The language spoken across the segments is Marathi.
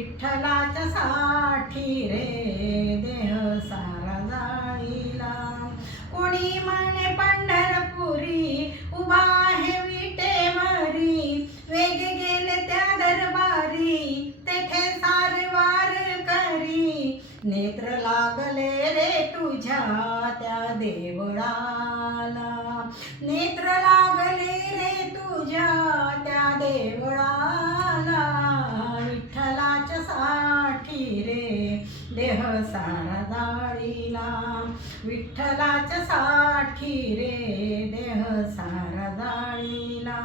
विठ्ठलाच्या साठी रे देह सारा जाळीला. कोणी म्हणे पंढरपुरी उभा आहे विटेवरी, वेगे गेले त्या दरबारी तेथे सारे वार करी. नेत्र लागले रे तुझ्या त्या देवळाला, नेत्र लागले रे तुझ्या त्या देवळाला. विठ्ठलाच्या साठी रे देह सारा जाळीला, विठ्ठलाच्या साठी रे देह सारा जाळीला.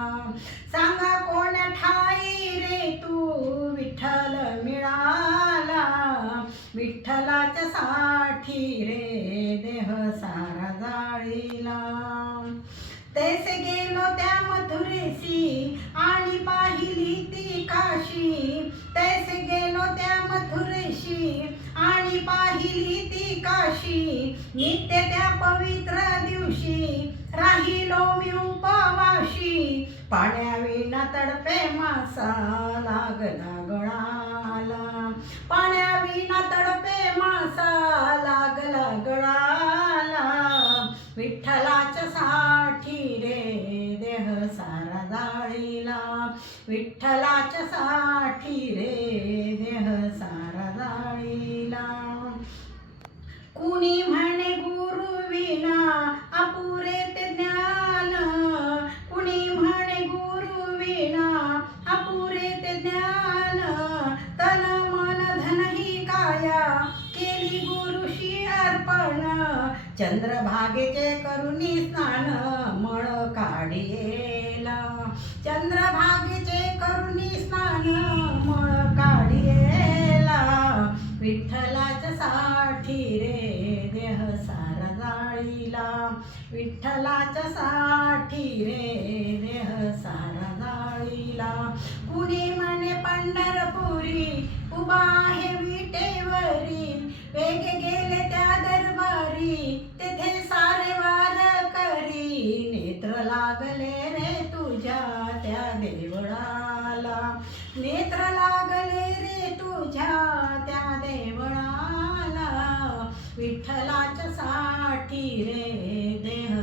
सांगा कोण ठाई रे तू विठ्ठल मिळाला, विठ्ठलाच्या साठी रे देह सारा जाळीला. तैसे गेलो त्या मथुरेसी आणि पाहिली ती काशी, तैसे गेलो त्या मथुरेशी आणि पाहिली ती काशी. नित्य त्या पवित्र दिवशी राहिलो मी उपवाशी, पाण्याविना तडपे मासा लागला गळाला, पाण्याविना तडपे मासा लागला गळाला. विठ्ठलाच्या साठी रे देह सारा जाळीला, विठ्ठलाच्या साठी रे देह सारा जाळीला. कुणी म्हणे गुरु विना अपुरे ते ज्ञान, कुणी म्हणे गुरु विना अपुरे ते ज्ञान. तन मन धन ही काया केली गुरुशी अर्पण, चंद्रभागेचे करुणी स्नान मळ काढियेला, चंद्रभागेचे करुणी स्नान मळ काढियेला. विठ्ठलाच्या साठी रे देह सारा जाळीला, विठ्ठलाच्या साठी रे देह सारा जाळीला. कुणी म्हणे पंढरपुरी उभा आहे विटेवरी, वेगे गेले त्या दरबारी तेथे सारे वार करी. नेत्र लागले रे तुझ्या त्या देवळाला, नेत्र लागले रे तुझ्या त्या देवळाला. विठ्ठलाच्या साठी रे देह